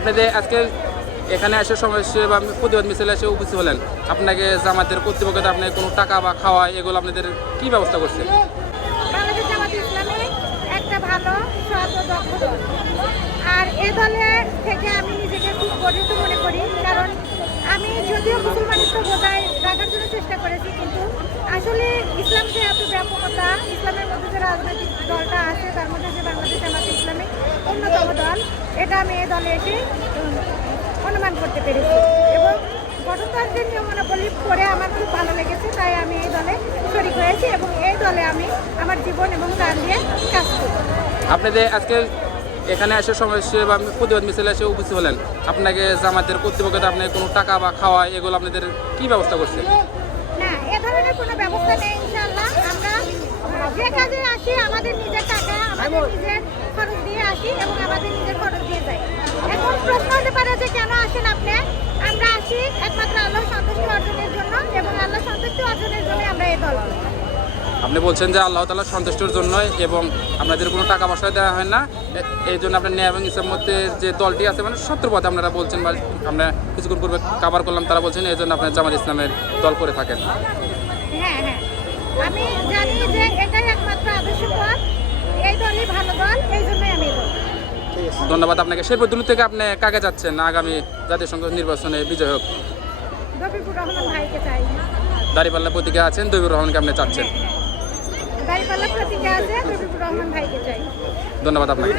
আপনাদের আজকে এখানে এসে সমাবেশে বা প্রতিবাদ মিছিলে এসে উপস্থিত হলেন, আপনাকে জামাতের কর্তৃপক্ষ আপনি কোনো টাকা বা খাওয়া এগুলো আপনাদের কি ব্যবস্থা করছে? বাংলাদেশ জামাত ইসলামী একটা ভালো সৎ ও দক্ষ দল। আর এ দলের থেকে আমি নিজেকে খুব গর্বিত মনে করি, কারণ আমি যদিও মুসলমানিত্ব বজায় রাখার জন্য চেষ্টা করেছি, কিন্তু আসলে ইসলাম যে এত ব্যাপকতা, ইসলামের মধ্যে যে রাজনৈতিক দলটা আছে তার মধ্যে যে বাংলাদেশ জামাত ইসলামী অন্যতম দল, এটা আমি এই দলে এসে অনুমান করতে পেরেছি এবং গঠনতন্ত্রের নিয়মাবলী পড়ে আমার খুব ভালো লেগেছে, তাই আমি এই দলে শরিক হয়েছি এবং এই দলে আমি আমার জীবন এবং প্রাণ দিয়ে কাজ করি। আপনাদের আজকে এখানে এসে সমাবেশে বা প্রতিবাদ মিছিলে এসে উপস্থিত হলেন, আপনাকে জামাতের কর্তৃপক্ষ আপনি কোনো টাকা বা খাওয়া এগুলো আপনাদের কি ব্যবস্থা করছে? না, এ ধরনের কোনো ব্যবস্থা নেই। ইনশাআল্লাহ আমরা যে কাজে আসি আমাদের নিজের টাকা, আমাদের নিজের খরচ দিয়ে আসি এবং আমাদের নিজের খরচ দিয়ে যাই। এখন প্রশ্ন হতে পারে যে কেন আসেন আপনি? আমরা আসি একমাত্র আল্লাহর সন্তুষ্টি অর্জনের জন্য এবং আল্লাহ সন্তুষ্টি অর্জনের জন্য আমরা এই দল করি। আপনি বলছেন যে আল্লাহ তাআলার সন্তুষ্টির জন্য এবং আপনাদের কোনো টাকা পয়সা দেওয়া হয় না, এই জন্য আপনার ন্যায় এবং ইসলামের মধ্যে যে দলটি আছে মানে সত্য পথে আপনারা বলছেন, বা আমরা কিছুক্ষণ পূর্বে কাভার করলাম তারা বলছেন এই জন্য আপনার জামাত ইসলামের দল করে থাকেন। হ্যাঁ হ্যাঁ, আমি জানি যে এটাই একমাত্র আদর্শ পথ, এই দলই ভালো দল, এই জন্যই আমি এই দল। ধন্যবাদ আপনাকে। শেরপুর থেকে আপনি কাকে যাচ্ছেন আগামী জাতীয় সংসদ নির্বাচনে বিজয় হোক? রফিকুর রহমান ভাইকে চাই। দাঁড়িপাল্লা প্রতীকে আছেন, দবির রহমানকে আপনি চাচ্ছেন। দাঁড়িপাল্লা প্রতীকে আছে, রফিকুর রহমান ভাইকে চাই। ধন্যবাদ আপনাকে।